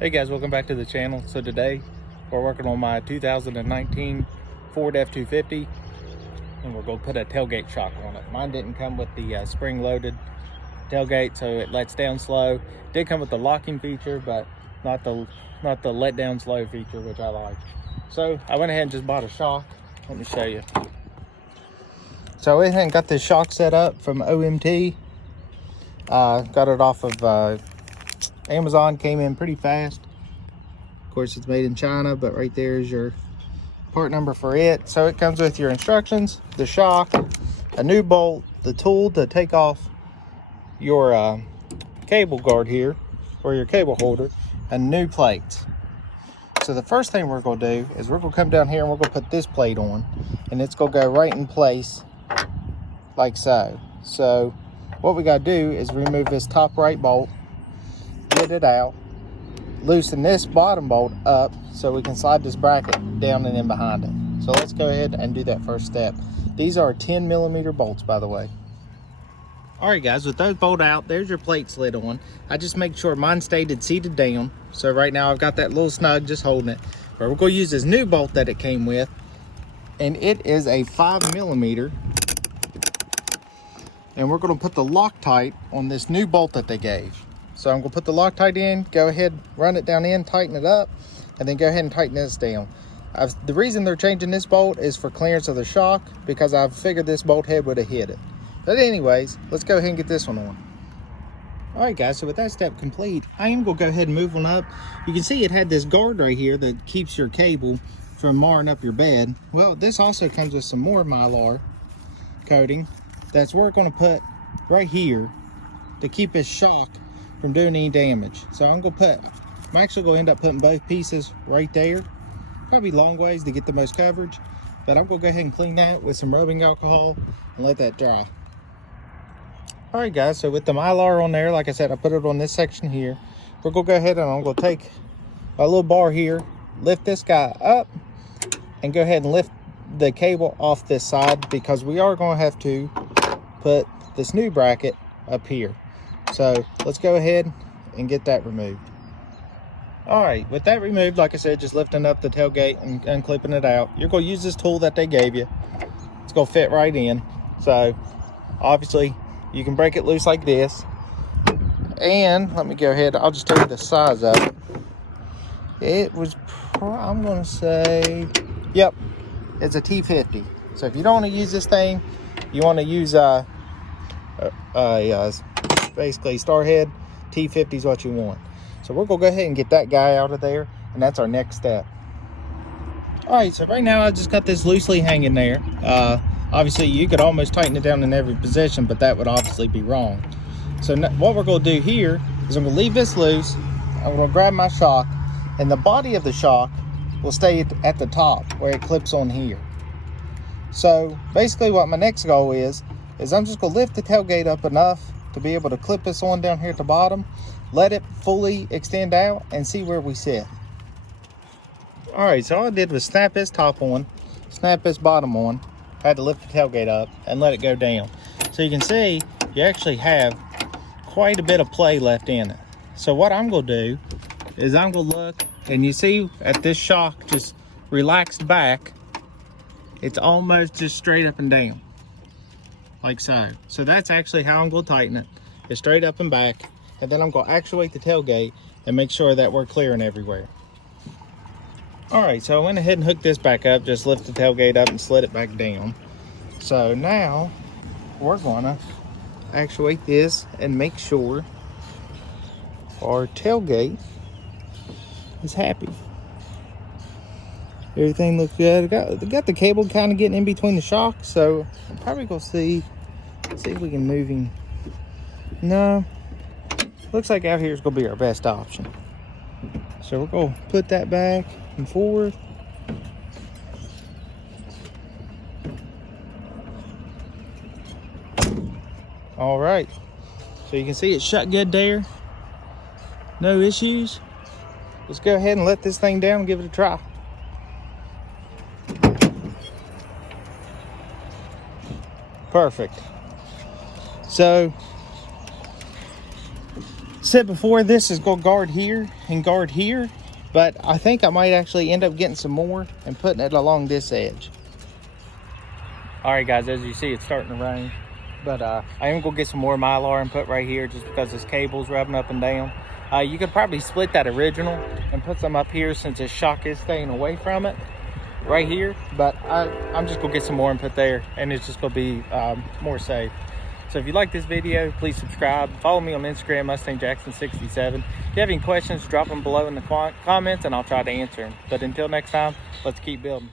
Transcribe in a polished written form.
Hey guys, welcome back to the channel. So today we're working on my 2019 Ford F-250 and we're going to put a tailgate shock on it. Mine didn't come with the spring-loaded tailgate, so it lets down slow. It did come with the locking feature, but not the let down slow feature, which I like. So I went ahead and just bought a shock. Let me show you. So I went ahead and got this shock set up from OMT. Got it off of Amazon, came in pretty fast. Of course, it's made in China, but right there is your part number for it. So it comes with your instructions, the shock, a new bolt, the tool to take off your cable guard here, or your cable holder, and new plates. So the first thing we're going to do is we're going to come down here and we're going to put this plate on, and it's going to go right in place like so. So what we got to do is remove this top right bolt, get it out, loosen this bottom bolt up so we can slide this bracket down and in behind it. So let's go ahead and do that first step. These are 10mm bolts, by the way. All right guys, with those bolts out, there's your plate slid on. I just make sure mine stayed seated down. So right now I've got that little snug just holding it. But we're going to use this new bolt that it came with, and it is a 5mm. And we're going to put the Loctite on this new bolt that they gave. So I'm going to put the Loctite in, go ahead, run it down in, tighten it up, and then go ahead and tighten this down. The reason they're changing this bolt is for clearance of the shock, because I figured this bolt head would have hit it. But anyways, let's go ahead and get this one on. All right guys, so with that step complete, I am going to go ahead and move on up. You can see it had this guard right here that keeps your cable from marring up your bed. Well, this also comes with some more Mylar coating. That's where we're going to put right here to keep this shock from doing any damage. So I'm actually going to end up putting both pieces right there. Probably long ways to get the most coverage, but I'm going to go ahead and clean that with some rubbing alcohol and let that dry. All right guys, so with the Mylar on there, like I said, I put it on this section here. We're going to go ahead and I'm going to take a little bar here, lift this guy up, and go ahead and lift the cable off this side, because we are going to have to put this new bracket up here. So let's go ahead and get that removed. All right, with that removed, like I said, just lifting up the tailgate and unclipping it out. You're going to use this tool that they gave you. It's going to fit right in. So obviously you can break it loose like this. And let me go ahead, I'll just tell you the size of it. It was, I'm going to say, yep, it's a T50. So if you don't want to use this thing, you want to use basically Starhead, T50 is what you want. So we're gonna go ahead and get that guy out of there, and that's our next step. All right, so right now I just got this loosely hanging there. Obviously you could almost tighten it down in every position, but that would obviously be wrong. So what we're gonna do here is I'm gonna leave this loose. I'm gonna grab my shock, and the body of the shock will stay at the top where it clips on here. So basically what my next goal is I'm just gonna lift the tailgate up enough to be able to clip this on down here at the bottom, let it fully extend out, and see where we sit. All right, so all I did was snap this top on, snap this bottom on, had to lift the tailgate up and let it go down. So you can see you actually have quite a bit of play left in it. So what I'm gonna do is I'm gonna look, and you see at this shock just relaxed back, it's almost just straight up and down, like so. So that's actually how I'm going to tighten it. It's straight up and back, and then I'm going to actuate the tailgate and make sure that we're clearing everywhere. All right, so I went ahead and hooked this back up, just lift the tailgate up and slid it back down. So now we're going to actuate this and make sure our tailgate is happy. Everything looks good. Got the cable kind of getting in between the shocks, so I'm probably gonna see if we can move him. No, looks like out here is gonna be our best option. So we're gonna put that back and forward. All right, so you can see it's shut good there. No issues. Let's go ahead and let this thing down and give it a try. Perfect. So said before, this is going to guard here and guard here, but I think I might actually end up getting some more and putting it along this edge. All right, guys, as you see, it's starting to rain, but I am going to get some more Mylar and put right here just because this cable's rubbing up and down. You could probably split that original and put some up here since this shock is staying away from it right here, but I'm just going to get some more and put there, and it's just going to be more safe. So if you like this video, please subscribe. Follow me on Instagram, MustangJackson67. If you have any questions, drop them below in the comments and I'll try to answer them. But until next time, let's keep building.